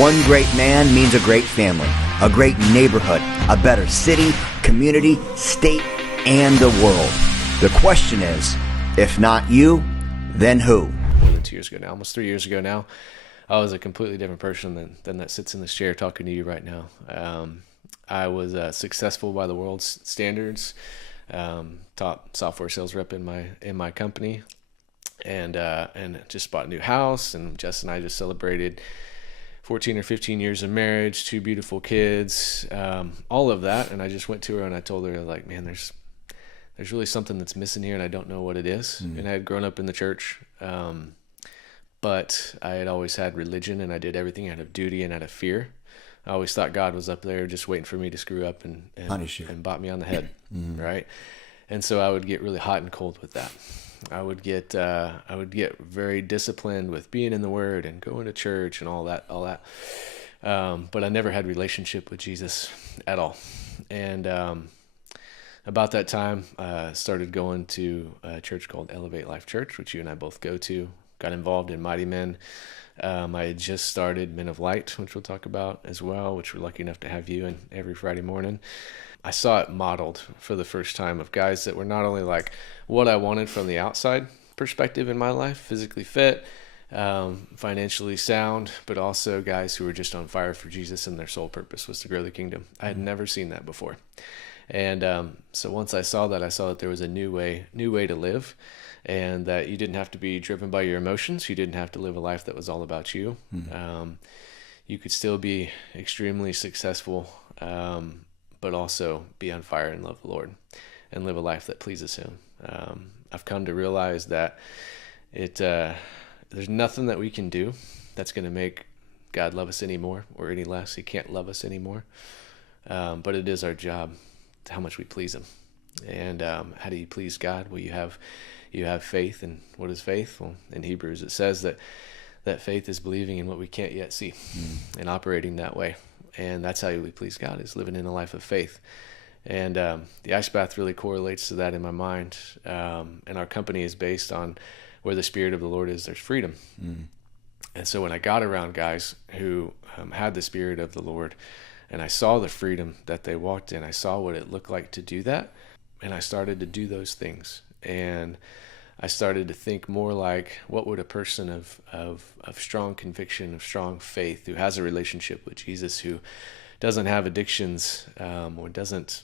One great man means a great family, a great neighborhood, a better city, community, state, and the world. The question is, if not you, then who? More than 2 years ago now, almost 3 years ago now, I was a completely different person than that sits in this chair talking to you right now. I was successful by the world's standards, top software sales rep in my company, and just bought a new house. And Jess and I just celebrated 14 or 15 years of marriage, 2 beautiful kids, all of that. And I just went to her and I told her, like, man, there's really something that's missing here, and I don't know what it is. And I had grown up in the church, but I had always had religion, and I did everything out of duty and out of fear. I always thought God was up there just waiting for me to screw up and punish you and bop me on the head, right? And so I would get really hot and cold with that. I would get very disciplined with being in the Word and going to church and all that. But I never had relationship with Jesus at all. And about that time, started going to a church called Elevate Life Church, which you and I both go to. Got involved in Mighty Men. I had just started Men of Light, which we'll talk about as well, which we're lucky enough to have you in every Friday morning. I saw it modeled for the first time of guys that were not only like what I wanted from the outside perspective in my life, physically fit, financially sound, but also guys who were just on fire for Jesus, and their sole purpose was to grow the kingdom. I had never seen that before. And so once I saw that there was a new way to live, and that you didn't have to be driven by your emotions. You didn't have to live a life that was all about you. You could still be extremely successful, but also be on fire and love the Lord and live a life that pleases Him. I've come to realize that there's nothing that we can do that's going to make God love us any more or any less. He can't love us anymore. But it is our job how much we please Him. And how do you please God? Well, you have faith. And what is faith? Well, in Hebrews it says that faith is believing in what we can't yet see and operating that way. And that's how we please God, is living in a life of faith. And the ice bath really correlates to that in my mind. And our company is based on where the Spirit of the Lord is, there's freedom. And so when I got around guys who had the Spirit of the Lord, and I saw the freedom that they walked in, I saw what it looked like to do that, and I started to do those things. And I started to think more like, what would a person of strong conviction, of strong faith, who has a relationship with Jesus, who doesn't have addictions, or doesn't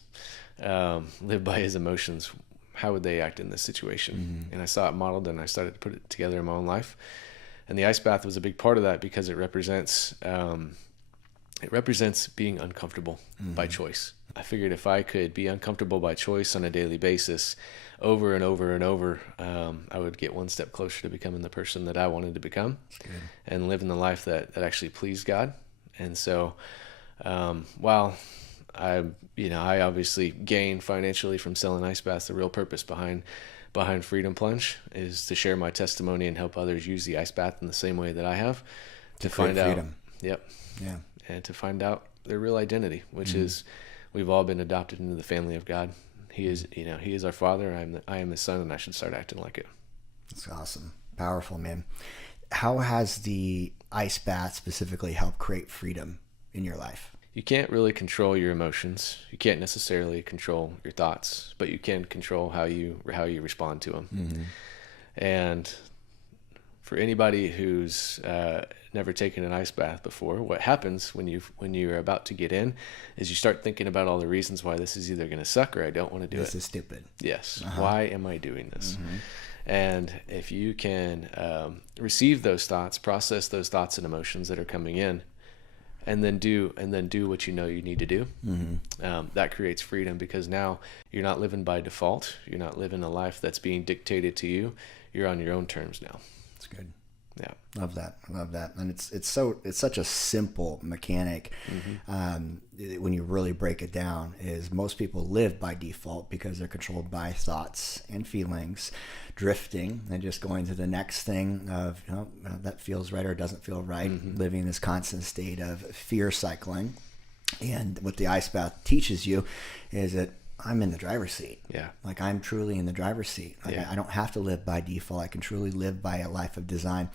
live by his emotions, how would they act in this situation? And I saw it modeled, and I started to put it together in my own life. And the ice bath was a big part of that, because it represents being uncomfortable by choice. I figured if I could be uncomfortable by choice on a daily basis, over and over and over, I would get one step closer to becoming the person that I wanted to become, and living the life that actually pleased God. And so, while I obviously gained financially from selling ice baths, the real purpose behind Freedom Plunge is to share my testimony and help others use the ice bath in the same way that I have, to find out freedom. And to find out their real identity, which is, we've all been adopted into the family of God. He is our Father. I am His Son, and I should start acting like it. That's awesome. Powerful, man. How has the ice bath specifically helped create freedom in your life? You can't really control your emotions. You can't necessarily control your thoughts, but you can control how you respond to them. And for anybody who's never taken an ice bath before, what happens when you're about to get in is you start thinking about all the reasons why this is either going to suck or I don't want to do it. This is stupid. Yes. Why am I doing this? And if you can receive those thoughts, process those thoughts and emotions that are coming in, and then do what you know you need to do, that creates freedom, because now you're not living by default. You're not living a life that's being dictated to you. You're on your own terms now. That's good. Yeah. Love that. And it's such a simple mechanic. When you really break it down, is most people live by default because they're controlled by thoughts and feelings, drifting and just going to the next thing of, that feels right or doesn't feel right, living in this constant state of fear cycling. And what the ice bath teaches you is that I'm in the driver's seat. Yeah. Like, I'm truly in the driver's seat. Like, I don't have to live by default. I can truly live by a life of design.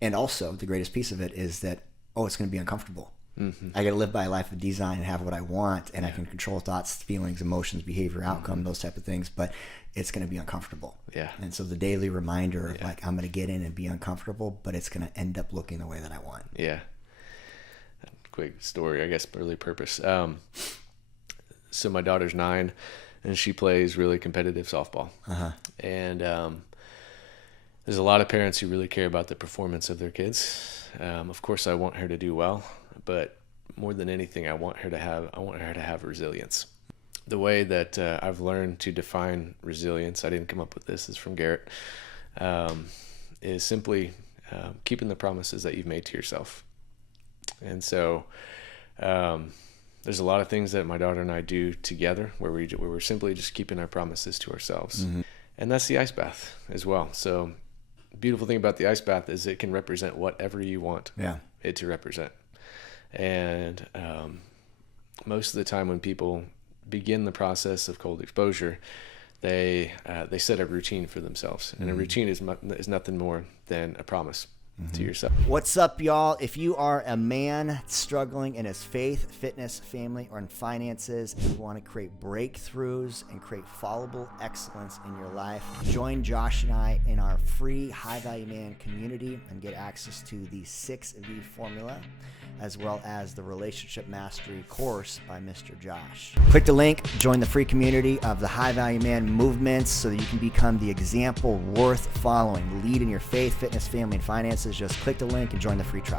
And also, the greatest piece of it is that oh, it's going to be uncomfortable. I got to live by a life of design and have what I want, and I can control thoughts, feelings, emotions, behavior, outcome, those type of things, but it's going to be uncomfortable. Yeah. And so the daily reminder of like, I'm going to get in and be uncomfortable, but it's going to end up looking the way that I want. Yeah. Quick story, I guess, early purpose. So my daughter's 9, and she plays really competitive softball. And there's a lot of parents who really care about the performance of their kids. Of course, I want her to do well, but more than anything, I want her to have resilience. The way that I've learned to define resilience, I didn't come up with this, is from Garrett, is simply keeping the promises that you've made to yourself. And so there's a lot of things that my daughter and I do together where we're simply just keeping our promises to ourselves. And that's the ice bath as well. So the beautiful thing about the ice bath is it can represent whatever you want it to represent. And most of the time when people begin the process of cold exposure, they set a routine for themselves. And a routine is nothing more than a promise to yourself. What's up, y'all? If you are a man struggling in his faith, fitness, family, or in finances, and you want to create breakthroughs and create followable excellence in your life, join Josh and I in our free High Value Man community and get access to the 6V formula, as well as the Relationship Mastery course by Mr. Josh. Click the link, join the free community of the High Value Man movements so that you can become the example worth following. Lead in your faith, fitness, family, and finances. Just click the link and join the free tribe.